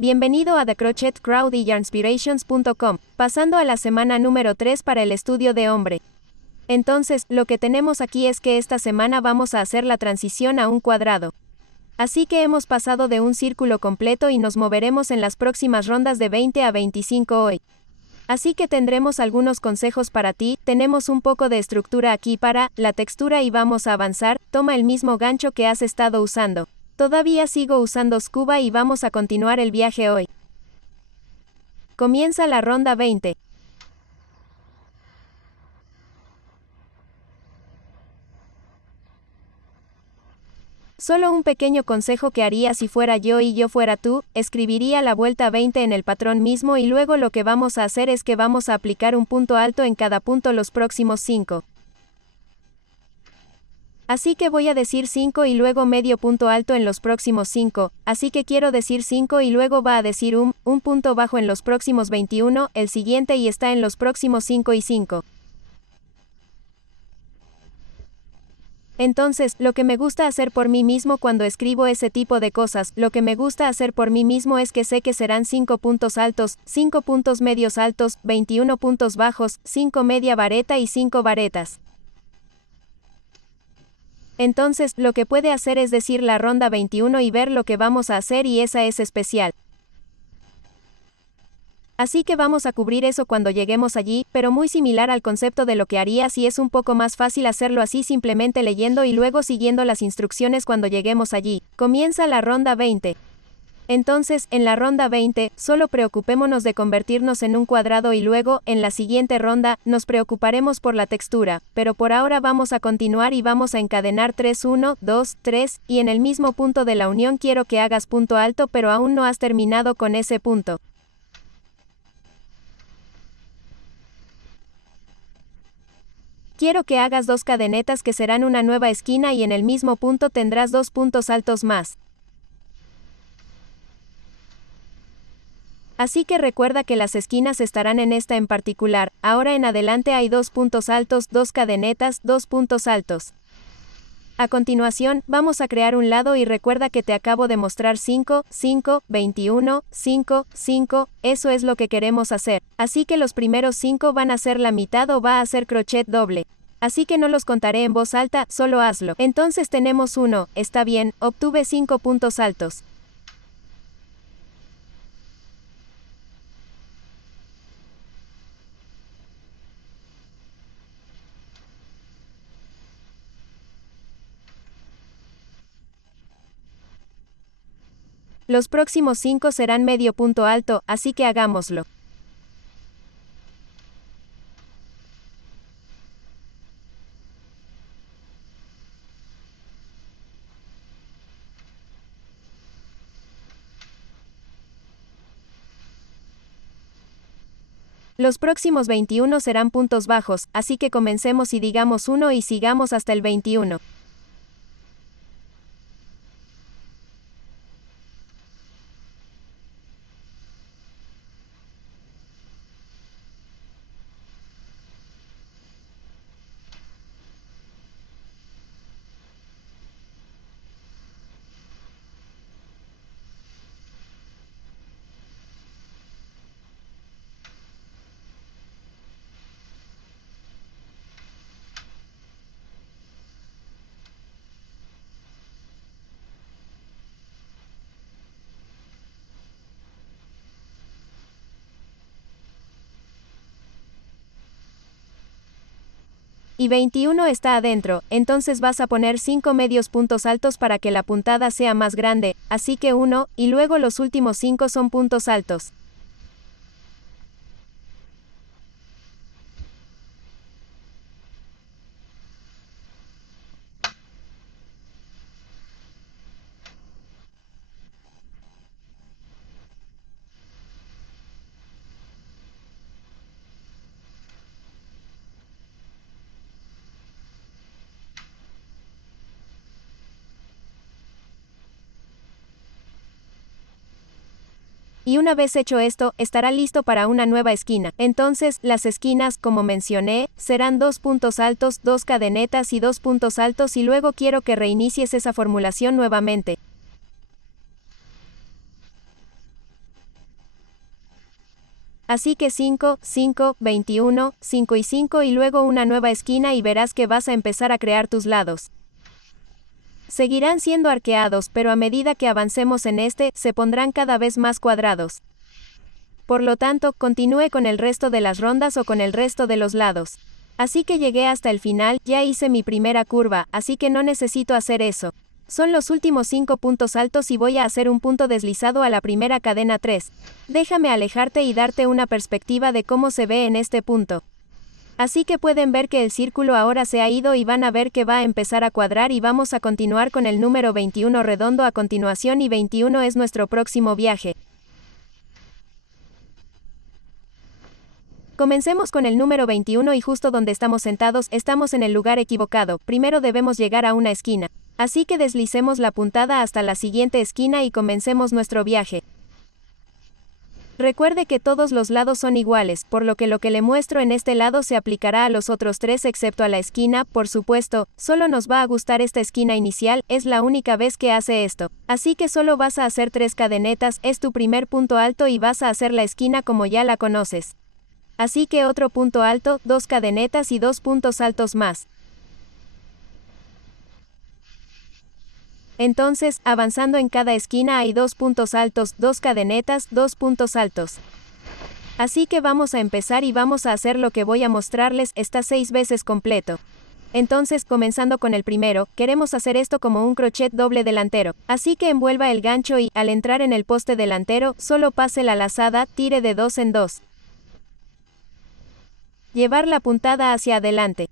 Bienvenido a The Crochet Crowd y Yarnspirations.com, pasando a la semana número 3 para el estudio de hombre. Entonces, lo que tenemos aquí es que esta semana vamos a hacer la transición a un cuadrado. Así que hemos pasado de un círculo completo y nos moveremos en las próximas rondas de 20 a 25 hoy. Así que tendremos algunos consejos para ti, tenemos un poco de estructura aquí para la textura y vamos a avanzar, toma el mismo gancho que has estado usando. Todavía sigo usando scuba y vamos a continuar el viaje hoy. Comienza la ronda 20. Solo un pequeño consejo que haría si fuera yo y yo fuera tú, escribiría la vuelta 20 en el patrón mismo y luego lo que vamos a hacer es que vamos a aplicar un punto alto en cada punto los próximos 5. Así que voy a decir 5 y luego medio punto alto en los próximos 5, así que quiero decir 5 y luego va a decir un punto bajo en los próximos 21, el siguiente y está en los próximos 5 y 5. Entonces, lo que me gusta hacer por mí mismo cuando escribo ese tipo de cosas, lo que me gusta hacer por mí mismo es que sé que serán 5 puntos altos, 5 puntos medios altos, 21 puntos bajos, 5 media vareta y 5 varetas. Entonces, lo que puede hacer es decir la ronda 21 y ver lo que vamos a hacer y esa es especial. Así que vamos a cubrir eso cuando lleguemos allí, pero muy similar al concepto de lo que harías y es un poco más fácil hacerlo así simplemente leyendo y luego siguiendo las instrucciones cuando lleguemos allí. Comienza la ronda 20. Entonces, en la ronda 20, solo preocupémonos de convertirnos en un cuadrado y luego, en la siguiente ronda, nos preocuparemos por la textura, pero por ahora vamos a continuar y vamos a encadenar 3, 1, 2, 3, y en el mismo punto de la unión quiero que hagas punto alto pero aún no has terminado con ese punto. Quiero que hagas 2 cadenetas que serán una nueva esquina y en el mismo punto tendrás 2 puntos altos más. Así que recuerda que las esquinas estarán en esta en particular, ahora en adelante hay 2 puntos altos, 2 cadenetas, 2 puntos altos. A continuación, vamos a crear un lado y recuerda que te acabo de mostrar 5, 5, 21, 5, 5, eso es lo que queremos hacer, así que los primeros 5 van a ser la mitad o va a ser crochet doble. Así que no los contaré en voz alta, solo hazlo. Entonces tenemos 1, está bien, obtuve 5 puntos altos. Los próximos 5 serán medio punto alto, así que hagámoslo. Los próximos 21 serán puntos bajos, así que comencemos y digamos 1 y sigamos hasta el 21. Y 21 está adentro, entonces vas a poner 5 medios puntos altos para que la puntada sea más grande, así que 1, y luego los últimos 5 son puntos altos. Y una vez hecho esto, estará listo para una nueva esquina. Entonces, las esquinas, como mencioné, serán 2 puntos altos, 2 cadenetas y 2 puntos altos y luego quiero que reinicies esa formulación nuevamente. Así que 5, 5, 21, 5 y 5 y luego una nueva esquina y verás que vas a empezar a crear tus lados. Seguirán siendo arqueados, pero a medida que avancemos en este, se pondrán cada vez más cuadrados. Por lo tanto, continúe con el resto de las rondas o con el resto de los lados. Así que llegué hasta el final, ya hice mi primera curva, así que no necesito hacer eso. Son los últimos 5 puntos altos y voy a hacer un punto deslizado a la primera cadena 3. Déjame alejarte y darte una perspectiva de cómo se ve en este punto. Así que pueden ver que el círculo ahora se ha ido y van a ver que va a empezar a cuadrar y vamos a continuar con el número 21 redondo a continuación y 21 es nuestro próximo viaje. Comencemos con el número 21 y justo donde estamos sentados estamos en el lugar equivocado, primero debemos llegar a una esquina. Así que deslicemos la puntada hasta la siguiente esquina y comencemos nuestro viaje. Recuerde que todos los lados son iguales, por lo que le muestro en este lado se aplicará a los otros tres excepto a la esquina, por supuesto, solo nos va a gustar esta esquina inicial, es la única vez que hace esto. Así que solo vas a hacer 3 cadenetas, es tu primer punto alto y vas a hacer la esquina como ya la conoces. Así que otro punto alto, 2 cadenetas y 2 puntos altos más. Entonces, avanzando en cada esquina hay 2 puntos altos, 2 cadenetas, 2 puntos altos. Así que vamos a empezar y vamos a hacer lo que voy a mostrarles, está 6 veces completo. Entonces, comenzando con el primero, queremos hacer esto como un crochet doble delantero. Así que envuelva el gancho y, al entrar en el poste delantero, solo pase la lazada, tire de 2 en 2. Llevar la puntada hacia adelante.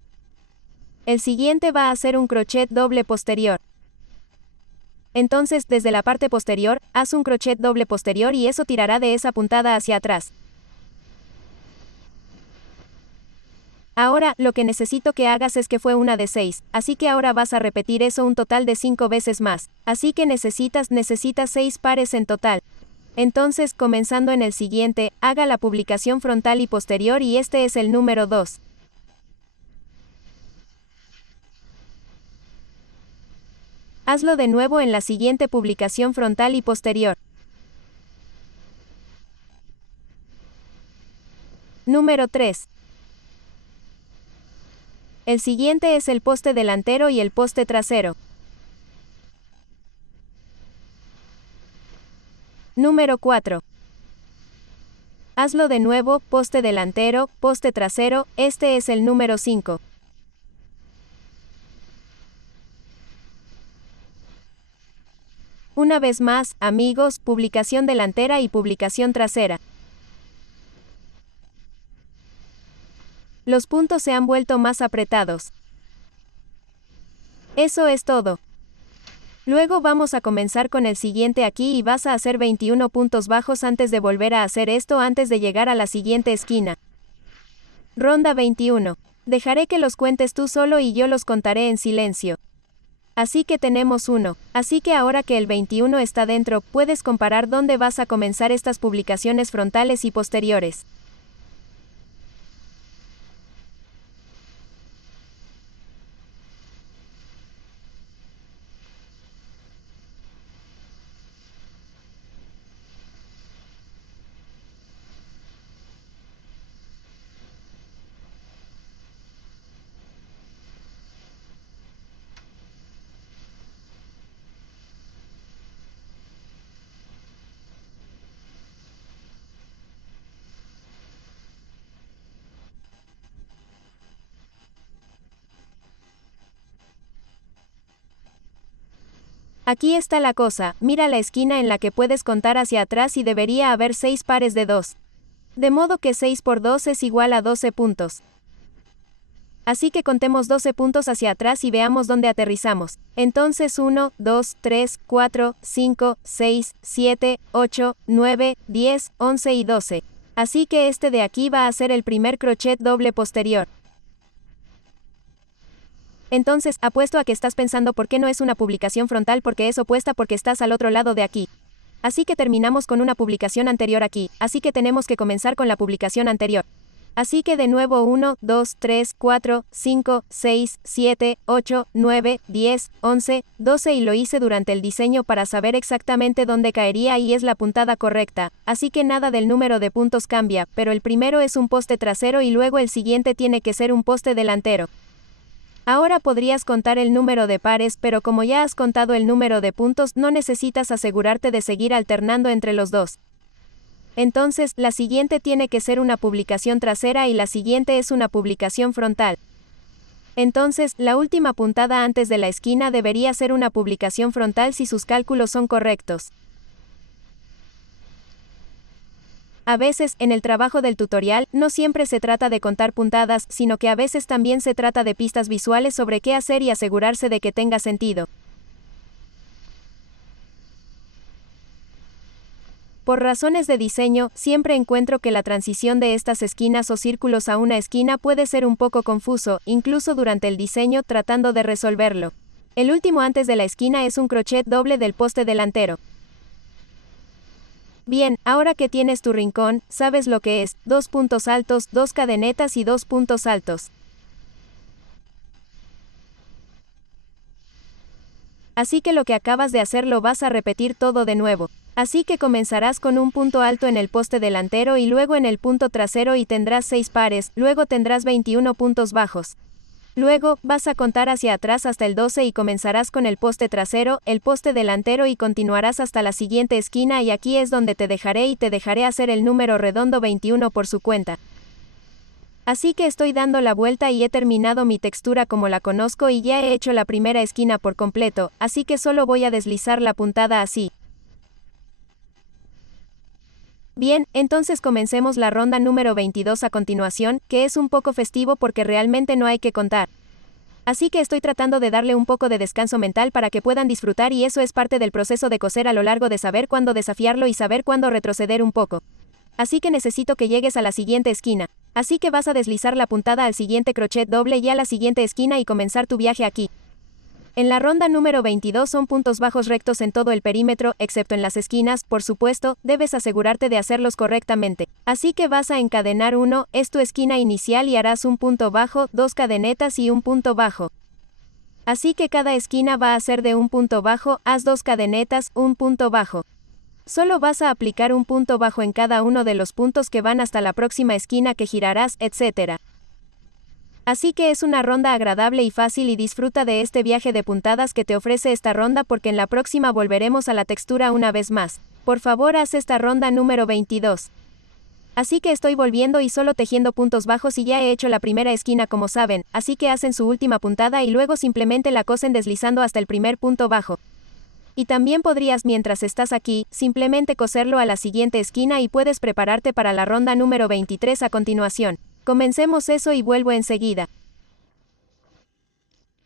El siguiente va a ser un crochet doble posterior. Entonces, desde la parte posterior, haz un crochet doble posterior y eso tirará de esa puntada hacia atrás. Ahora, lo que necesito que hagas es que fue una de 6, así que ahora vas a repetir eso un total de 5 veces más. Así que necesitas 6 pares en total. Entonces, comenzando en el siguiente, haga la publicación frontal y posterior y este es el número 2. Hazlo de nuevo en la siguiente publicación frontal y posterior. Número 3. El siguiente es el poste delantero y el poste trasero. Número 4. Hazlo de nuevo, poste delantero, poste trasero, este es el número 5. Una vez más, amigos, publicación delantera y publicación trasera. Los puntos se han vuelto más apretados. Eso es todo. Luego vamos a comenzar con el siguiente aquí y vas a hacer 21 puntos bajos antes de volver a hacer esto antes de llegar a la siguiente esquina. Ronda 21. Dejaré que los cuentes tú solo y yo los contaré en silencio. Así que tenemos 1. Así que ahora que el 21 está dentro, puedes comparar dónde vas a comenzar estas publicaciones frontales y posteriores. Aquí está la cosa, mira la esquina en la que puedes contar hacia atrás y debería haber 6 pares de 2. De modo que 6 por 2 es igual a 12 puntos. Así que contemos 12 puntos hacia atrás y veamos dónde aterrizamos. Entonces 1, 2, 3, 4, 5, 6, 7, 8, 9, 10, 11 y 12. Así que este de aquí va a ser el primer crochet doble posterior. Entonces, apuesto a que estás pensando por qué no es una publicación frontal porque es opuesta porque estás al otro lado de aquí. Así que terminamos con una publicación anterior aquí, así que tenemos que comenzar con la publicación anterior. Así que de nuevo 1, 2, 3, 4, 5, 6, 7, 8, 9, 10, 11, 12 y lo hice durante el diseño para saber exactamente dónde caería y es la puntada correcta, así que nada del número de puntos cambia, pero el primero es un poste trasero y luego el siguiente tiene que ser un poste delantero. Ahora podrías contar el número de pares, pero como ya has contado el número de puntos, no necesitas asegurarte de seguir alternando entre los dos. Entonces, la siguiente tiene que ser una publicación trasera y la siguiente es una publicación frontal. Entonces, la última puntada antes de la esquina debería ser una publicación frontal si sus cálculos son correctos. A veces, en el trabajo del tutorial, no siempre se trata de contar puntadas, sino que a veces también se trata de pistas visuales sobre qué hacer y asegurarse de que tenga sentido. Por razones de diseño, siempre encuentro que la transición de estas esquinas o círculos a una esquina puede ser un poco confuso, incluso durante el diseño tratando de resolverlo. El último antes de la esquina es un crochet doble del poste delantero. Bien, ahora que tienes tu rincón, sabes lo que es, 2 puntos altos, 2 cadenetas y 2 puntos altos. Así que lo que acabas de hacer lo vas a repetir todo de nuevo. Así que comenzarás con un punto alto en el poste delantero y luego en el punto trasero y tendrás 6 pares, luego tendrás 21 puntos bajos. Luego, vas a contar hacia atrás hasta el 12 y comenzarás con el poste trasero, el poste delantero y continuarás hasta la siguiente esquina y aquí es donde te dejaré hacer el número redondo 21 por su cuenta. Así que estoy dando la vuelta y he terminado mi textura como la conozco y ya he hecho la primera esquina por completo, así que solo voy a deslizar la puntada así. Bien, entonces comencemos la ronda número 22 a continuación, que es un poco festivo porque realmente no hay que contar. Así que estoy tratando de darle un poco de descanso mental para que puedan disfrutar y eso es parte del proceso de coser a lo largo de saber cuándo desafiarlo y saber cuándo retroceder un poco. Así que necesito que llegues a la siguiente esquina. Así que vas a deslizar la puntada al siguiente crochet doble y a la siguiente esquina y comenzar tu viaje aquí. En la ronda número 22 son puntos bajos rectos en todo el perímetro, excepto en las esquinas, por supuesto, debes asegurarte de hacerlos correctamente. Así que vas a encadenar 1, es tu esquina inicial y harás un punto bajo, 2 cadenetas y un punto bajo. Así que cada esquina va a ser de un punto bajo, haz 2 cadenetas, un punto bajo. Solo vas a aplicar un punto bajo en cada uno de los puntos que van hasta la próxima esquina que girarás, etc. Así que es una ronda agradable y fácil y disfruta de este viaje de puntadas que te ofrece esta ronda porque en la próxima volveremos a la textura una vez más. Por favor haz esta ronda número 22. Así que estoy volviendo y solo tejiendo puntos bajos y ya he hecho la primera esquina como saben, así que hacen su última puntada y luego simplemente la cosen deslizando hasta el primer punto bajo. Y también podrías mientras estás aquí, simplemente coserlo a la siguiente esquina y puedes prepararte para la ronda número 23 a continuación. Comencemos eso y vuelvo enseguida.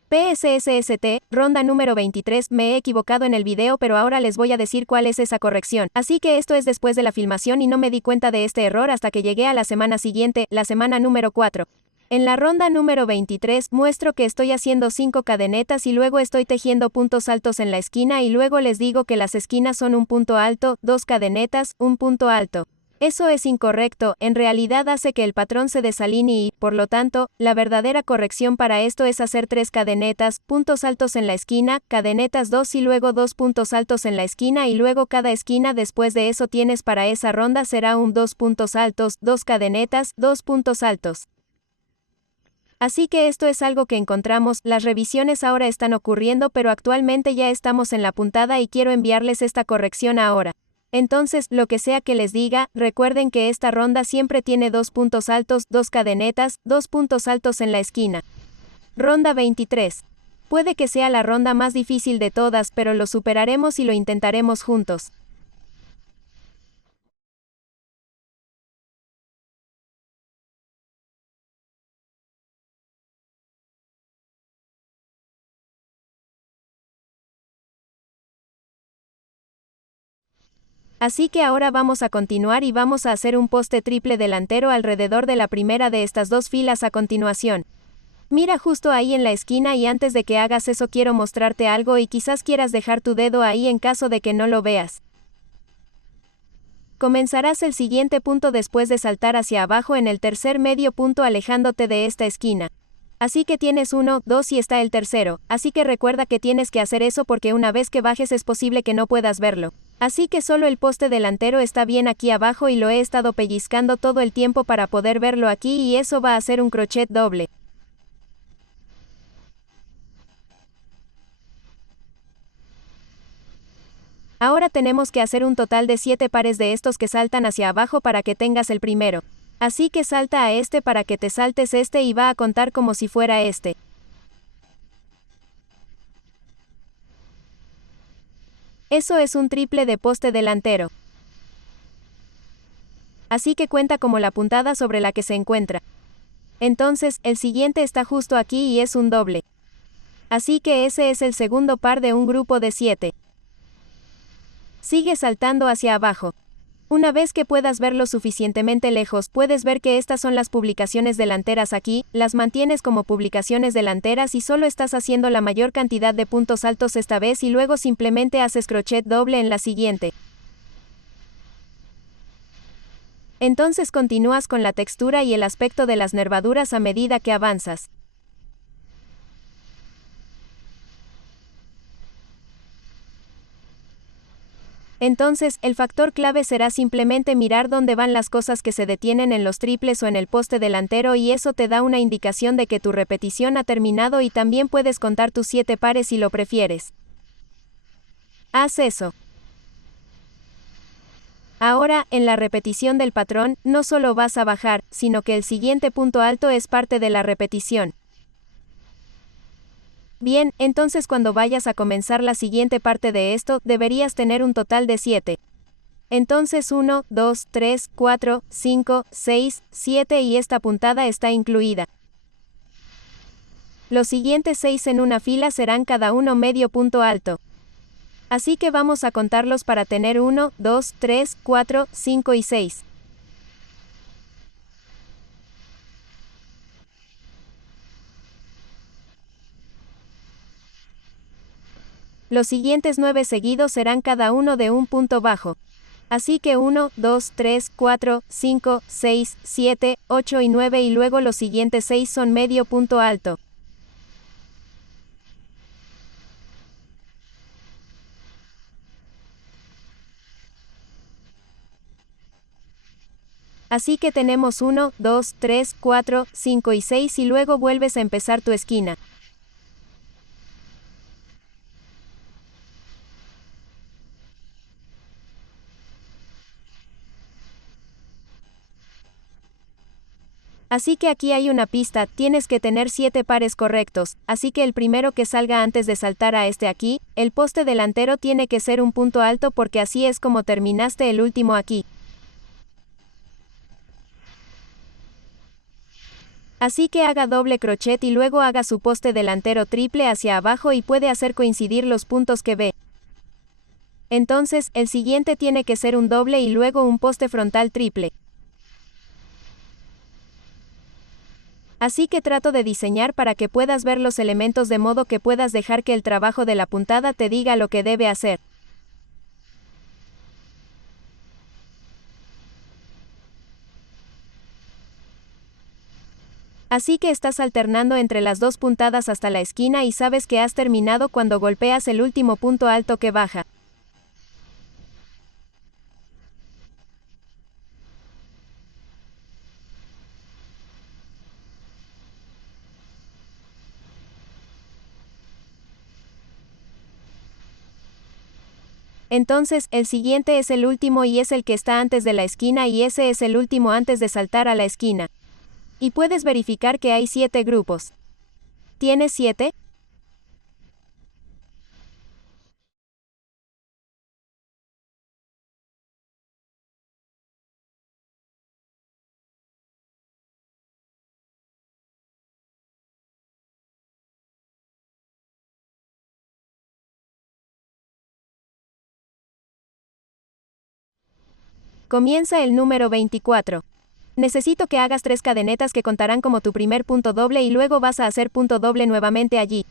PSSST, ronda número 23, me he equivocado en el video pero ahora les voy a decir cuál es esa corrección. Así que esto es después de la filmación y no me di cuenta de este error hasta que llegué a la semana siguiente, la semana número 4. En la ronda número 23 muestro que estoy haciendo 5 cadenetas y luego estoy tejiendo puntos altos en la esquina y luego les digo que las esquinas son un punto alto, 2 cadenetas, un punto alto. Eso es incorrecto, en realidad hace que el patrón se desalinee y, por lo tanto, la verdadera corrección para esto es hacer 3 cadenetas, puntos altos en la esquina, cadenetas 2 y luego 2 puntos altos en la esquina y luego cada esquina después de eso tienes para esa ronda será un 2 puntos altos, 2 cadenetas, 2 puntos altos. Así que esto es algo que encontramos, las revisiones ahora están ocurriendo pero actualmente ya estamos en la puntada y quiero enviarles esta corrección ahora. Entonces, lo que sea que les diga, recuerden que esta ronda siempre tiene 2 puntos altos, 2 cadenetas, 2 puntos altos en la esquina. Ronda 23. Puede que sea la ronda más difícil de todas, pero lo superaremos y lo intentaremos juntos. Así que ahora vamos a continuar y vamos a hacer un poste triple delantero alrededor de la primera de estas dos filas a continuación. Mira justo ahí en la esquina y antes de que hagas eso quiero mostrarte algo y quizás quieras dejar tu dedo ahí en caso de que no lo veas. Comenzarás el siguiente punto después de saltar hacia abajo en el tercer medio punto alejándote de esta esquina. Así que tienes 1, 2 y está el tercero, así que recuerda que tienes que hacer eso porque una vez que bajes es posible que no puedas verlo. Así que solo el poste delantero está bien aquí abajo y lo he estado pellizcando todo el tiempo para poder verlo aquí y eso va a ser un crochet doble. Ahora tenemos que hacer un total de 7 pares de estos que saltan hacia abajo para que tengas el primero. Así que salta a este para que te saltes este y va a contar como si fuera este. Eso es un triple de poste delantero. Así que cuenta como la puntada sobre la que se encuentra. Entonces, el siguiente está justo aquí y es un doble. Así que ese es el segundo par de un grupo de 7. Sigue saltando hacia abajo. Una vez que puedas verlo suficientemente lejos, puedes ver que estas son las publicaciones delanteras aquí, las mantienes como publicaciones delanteras y solo estás haciendo la mayor cantidad de puntos altos esta vez y luego simplemente haces crochet doble en la siguiente. Entonces continúas con la textura y el aspecto de las nervaduras a medida que avanzas. Entonces, el factor clave será simplemente mirar dónde van las cosas que se detienen en los triples o en el poste delantero y eso te da una indicación de que tu repetición ha terminado y también puedes contar tus 7 pares si lo prefieres. Haz eso. Ahora, en la repetición del patrón, no solo vas a bajar, sino que el siguiente punto alto es parte de la repetición. Bien, entonces cuando vayas a comenzar la siguiente parte de esto, deberías tener un total de 7. Entonces 1, 2, 3, 4, 5, 6, 7 y esta puntada está incluida. Los siguientes 6 en una fila serán cada uno medio punto alto. Así que vamos a contarlos para tener 1, 2, 3, 4, 5 y 6. Los siguientes 9 seguidos serán cada uno de un punto bajo. Así que 1, 2, 3, 4, 5, 6, 7, 8 y 9 y luego los siguientes 6 son medio punto alto. Así que tenemos 1, 2, 3, 4, 5 y 6 y luego vuelves a empezar tu esquina. Así que aquí hay una pista, tienes que tener 7 pares correctos, así que el primero que salga antes de saltar a este aquí, el poste delantero tiene que ser un punto alto porque así es como terminaste el último aquí. Así que haga doble crochet y luego haga su poste delantero triple hacia abajo y puede hacer coincidir los puntos que ve. Entonces, el siguiente tiene que ser un doble y luego un poste frontal triple. Así que trato de diseñar para que puedas ver los elementos de modo que puedas dejar que el trabajo de la puntada te diga lo que debe hacer. Así que estás alternando entre las dos puntadas hasta la esquina y sabes que has terminado cuando golpeas el último punto alto que baja. Entonces, el siguiente es el último y es el que está antes de la esquina y ese es el último antes de saltar a la esquina. Y puedes verificar que hay 7 grupos. ¿Tienes 7? Comienza el número 24. Necesito que hagas 3 cadenetas que contarán como tu primer punto doble y luego vas a hacer punto doble nuevamente allí.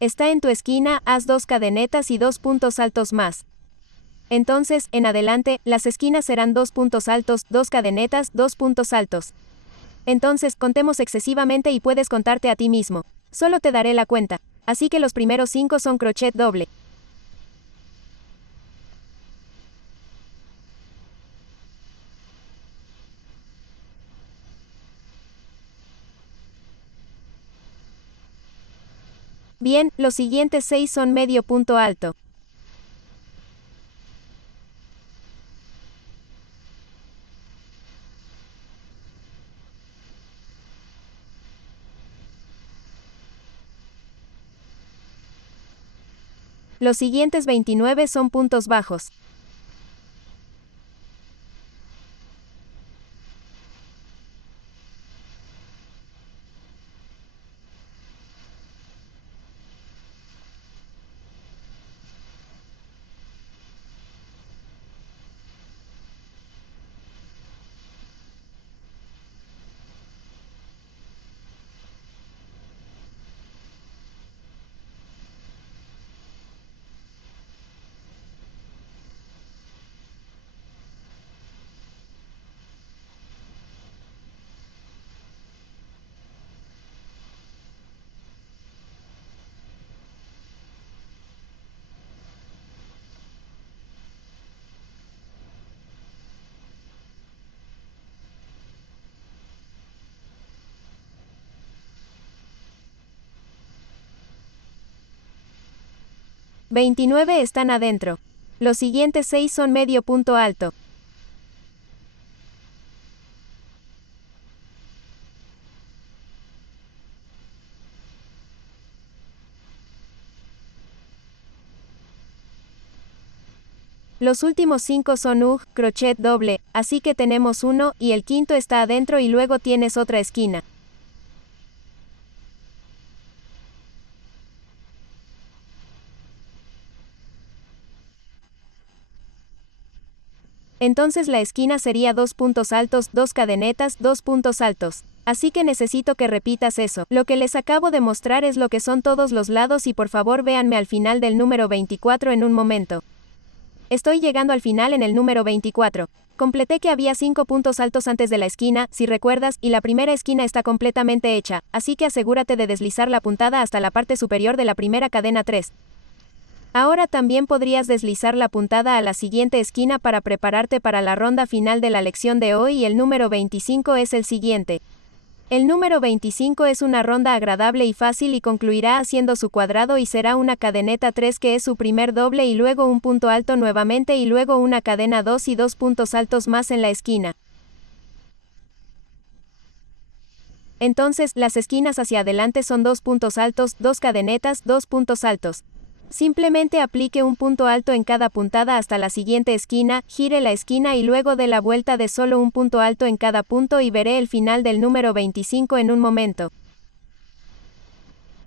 Está en tu esquina, haz 2 cadenetas y 2 puntos altos más. Entonces, en adelante, las esquinas serán 2 puntos altos, 2 cadenetas, 2 puntos altos. Entonces, contemos excesivamente y puedes contarte a ti mismo. Solo te daré la cuenta. Así que los primeros 5 son crochet doble. Bien, los siguientes 6 son medio punto alto. Los siguientes 29 son puntos bajos. $29 están adentro. Los siguientes 6 son medio punto alto. Los últimos 5 son crochet doble, así que tenemos uno, y el quinto está adentro y luego tienes otra esquina. Entonces la esquina sería 2 puntos altos, 2 cadenetas, 2 puntos altos. Así que necesito que repitas eso. Lo que les acabo de mostrar es lo que son todos los lados y por favor véanme al final del número 24 en un momento. Estoy llegando al final en el número 24. Completé que había 5 puntos altos antes de la esquina, si recuerdas, y la primera esquina está completamente hecha, así que asegúrate de deslizar la puntada hasta la parte superior de la primera cadena 3. Ahora también podrías deslizar la puntada a la siguiente esquina para prepararte para la ronda final de la lección de hoy y el número 25 es el siguiente. El número 25 es una ronda agradable y fácil y concluirá haciendo su cuadrado y será una cadeneta 3 que es su primer doble y luego un punto alto nuevamente y luego una cadena 2 y 2 puntos altos más en la esquina. Entonces, las esquinas hacia adelante son 2 puntos altos, 2 cadenetas, 2 puntos altos. Simplemente aplique un punto alto en cada puntada hasta la siguiente esquina, gire la esquina y luego dé la vuelta de solo un punto alto en cada punto y veré el final del número 25 en un momento.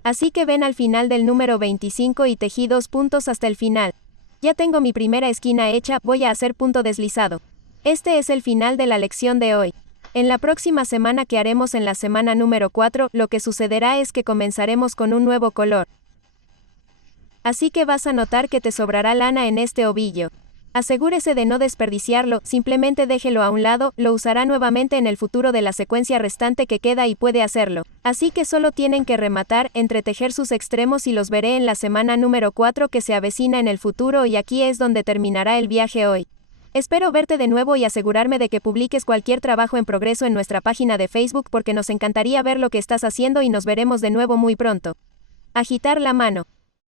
Así que ven al final del número 25 y tejí 2 puntos hasta el final. Ya tengo mi primera esquina hecha, voy a hacer punto deslizado. Este es el final de la lección de hoy. En la próxima semana que haremos en la semana número 4, lo que sucederá es que comenzaremos con un nuevo color. Así que vas a notar que te sobrará lana en este ovillo. Asegúrese de no desperdiciarlo, simplemente déjelo a un lado, lo usará nuevamente en el futuro de la secuencia restante que queda y puede hacerlo. Así que solo tienen que rematar, entretejer sus extremos y los veré en la semana número 4 que se avecina en el futuro y aquí es donde terminará el viaje hoy. Espero verte de nuevo y asegurarme de que publiques cualquier trabajo en progreso en nuestra página de Facebook porque nos encantaría ver lo que estás haciendo y nos veremos de nuevo muy pronto. Agitar la mano.